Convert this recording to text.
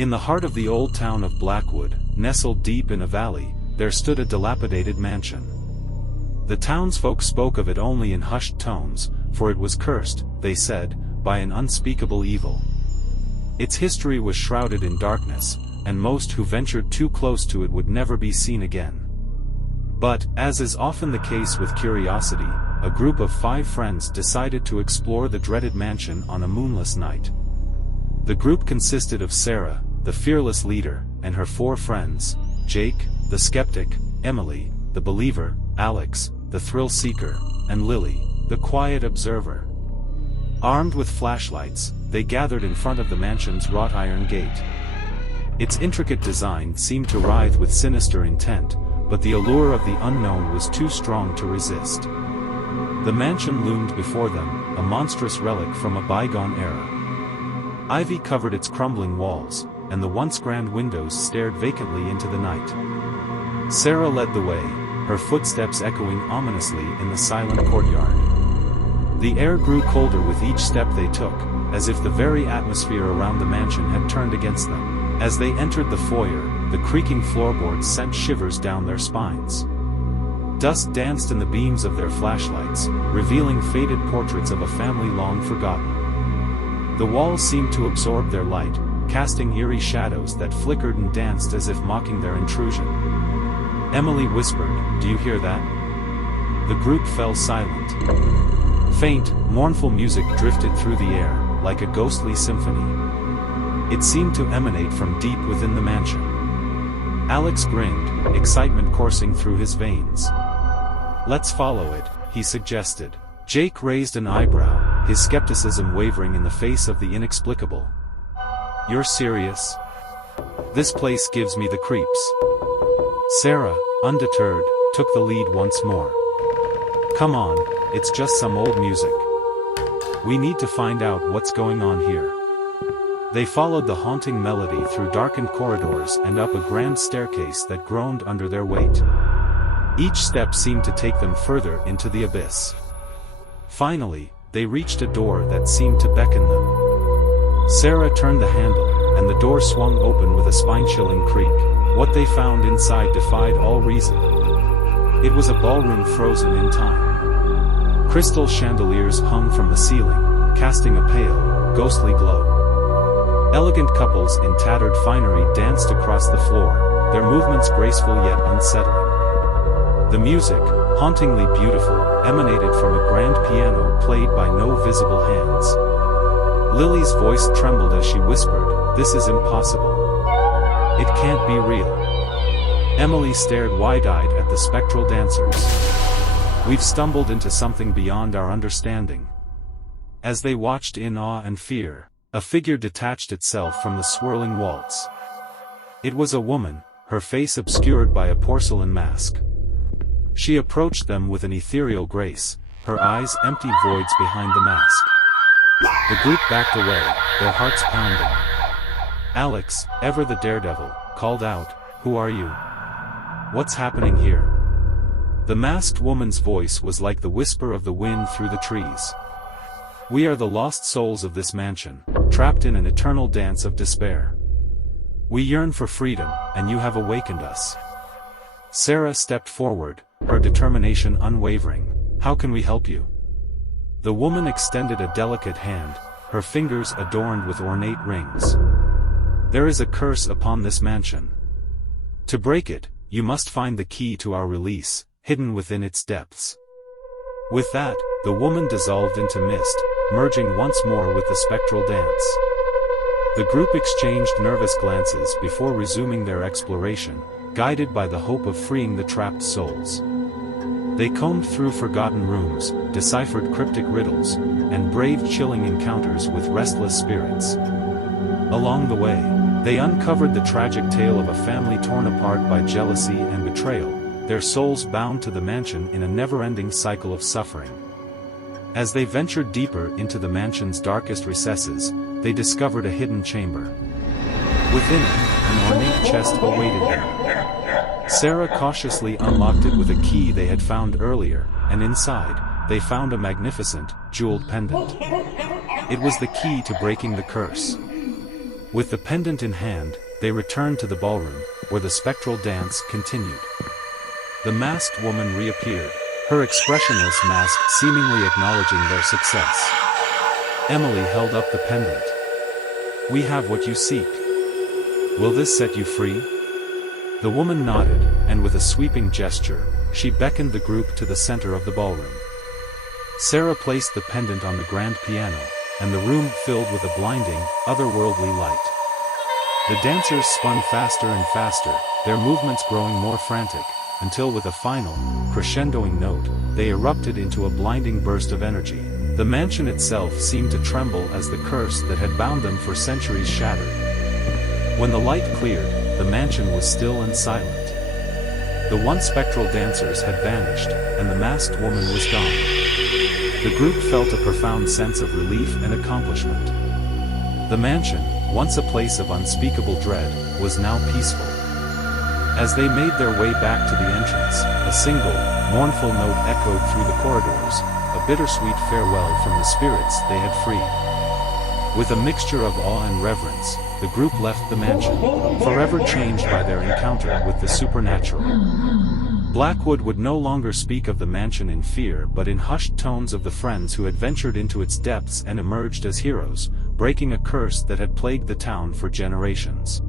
In the heart of the old town of Blackwood, nestled deep in a valley, there stood a dilapidated mansion. The townsfolk spoke of it only in hushed tones, for it was cursed, they said, by an unspeakable evil. Its history was shrouded in darkness, and most who ventured too close to it would never be seen again. But, as is often the case with curiosity, a group of 5 friends decided to explore the dreaded mansion on a moonless night. The group consisted of Sarah, the fearless leader, and her 4 friends, Jake, the skeptic, Emily, the believer, Alex, the thrill-seeker, and Lily, the quiet observer. Armed with flashlights, they gathered in front of the mansion's wrought iron gate. Its intricate design seemed to writhe with sinister intent, but the allure of the unknown was too strong to resist. The mansion loomed before them, a monstrous relic from a bygone era. Ivy covered its crumbling walls, and the once grand windows stared vacantly into the night. Sarah led the way, her footsteps echoing ominously in the silent courtyard. The air grew colder with each step they took, as if the very atmosphere around the mansion had turned against them. As they entered the foyer, the creaking floorboards sent shivers down their spines. Dust danced in the beams of their flashlights, revealing faded portraits of a family long forgotten. The walls seemed to absorb their light, casting eerie shadows that flickered and danced as if mocking their intrusion. Emily whispered, "Do you hear that?" The group fell silent. Faint, mournful music drifted through the air, like a ghostly symphony. It seemed to emanate from deep within the mansion. Alex grinned, excitement coursing through his veins. "Let's follow it," he suggested. Jake raised an eyebrow, his skepticism wavering in the face of the inexplicable. "You're serious? This place gives me the creeps." Sarah, undeterred, took the lead once more. "Come on, it's just some old music. We need to find out what's going on here." They followed the haunting melody through darkened corridors and up a grand staircase that groaned under their weight. Each step seemed to take them further into the abyss. Finally, they reached a door that seemed to beckon them. Sarah turned the handle, and the door swung open with a spine-chilling creak. What they found inside defied all reason. It was a ballroom frozen in time. Crystal chandeliers hung from the ceiling, casting a pale, ghostly glow. Elegant couples in tattered finery danced across the floor, their movements graceful yet unsettling. The music, hauntingly beautiful, emanated from a grand piano played by no visible hands. Lily's voice trembled as she whispered, "This is impossible. It can't be real." Emily stared wide-eyed at the spectral dancers. "We've stumbled into something beyond our understanding." As they watched in awe and fear, a figure detached itself from the swirling waltz. It was a woman, her face obscured by a porcelain mask. She approached them with an ethereal grace, her eyes empty voids behind the mask. The group backed away, their hearts pounding. Alex, ever the daredevil, called out, "Who are you? What's happening here?" The masked woman's voice was like the whisper of the wind through the trees. "We are the lost souls of this mansion, trapped in an eternal dance of despair. We yearn for freedom, and you have awakened us." Sarah stepped forward, her determination unwavering. "How can we help you?" The woman extended a delicate hand, her fingers adorned with ornate rings. "There is a curse upon this mansion. To break it, you must find the key to our release, hidden within its depths." With that, the woman dissolved into mist, merging once more with the spectral dance. The group exchanged nervous glances before resuming their exploration, guided by the hope of freeing the trapped souls. They combed through forgotten rooms, deciphered cryptic riddles, and braved chilling encounters with restless spirits. Along the way, they uncovered the tragic tale of a family torn apart by jealousy and betrayal, their souls bound to the mansion in a never-ending cycle of suffering. As they ventured deeper into the mansion's darkest recesses, they discovered a hidden chamber. Within it, an ornate chest awaited them. Sarah cautiously unlocked it with a key they had found earlier, and inside, they found a magnificent, jeweled pendant. It was the key to breaking the curse. With the pendant in hand, they returned to the ballroom, where the spectral dance continued. The masked woman reappeared, her expressionless mask seemingly acknowledging their success. Emily held up the pendant. "We have what you seek. Will this set you free?" The woman nodded, and with a sweeping gesture, she beckoned the group to the center of the ballroom. Sarah placed the pendant on the grand piano, and the room filled with a blinding, otherworldly light. The dancers spun faster and faster, their movements growing more frantic, until with a final, crescendoing note, they erupted into a blinding burst of energy. The mansion itself seemed to tremble as the curse that had bound them for centuries shattered. When the light cleared, the mansion was still and silent. The once spectral dancers had vanished, and the masked woman was gone. The group felt a profound sense of relief and accomplishment. The mansion, once a place of unspeakable dread, was now peaceful. As they made their way back to the entrance, a single, mournful note echoed through the corridors, a bittersweet farewell from the spirits they had freed. With a mixture of awe and reverence, the group left the mansion, forever changed by their encounter with the supernatural. Blackwood would no longer speak of the mansion in fear but in hushed tones of the friends who had ventured into its depths and emerged as heroes, breaking a curse that had plagued the town for generations.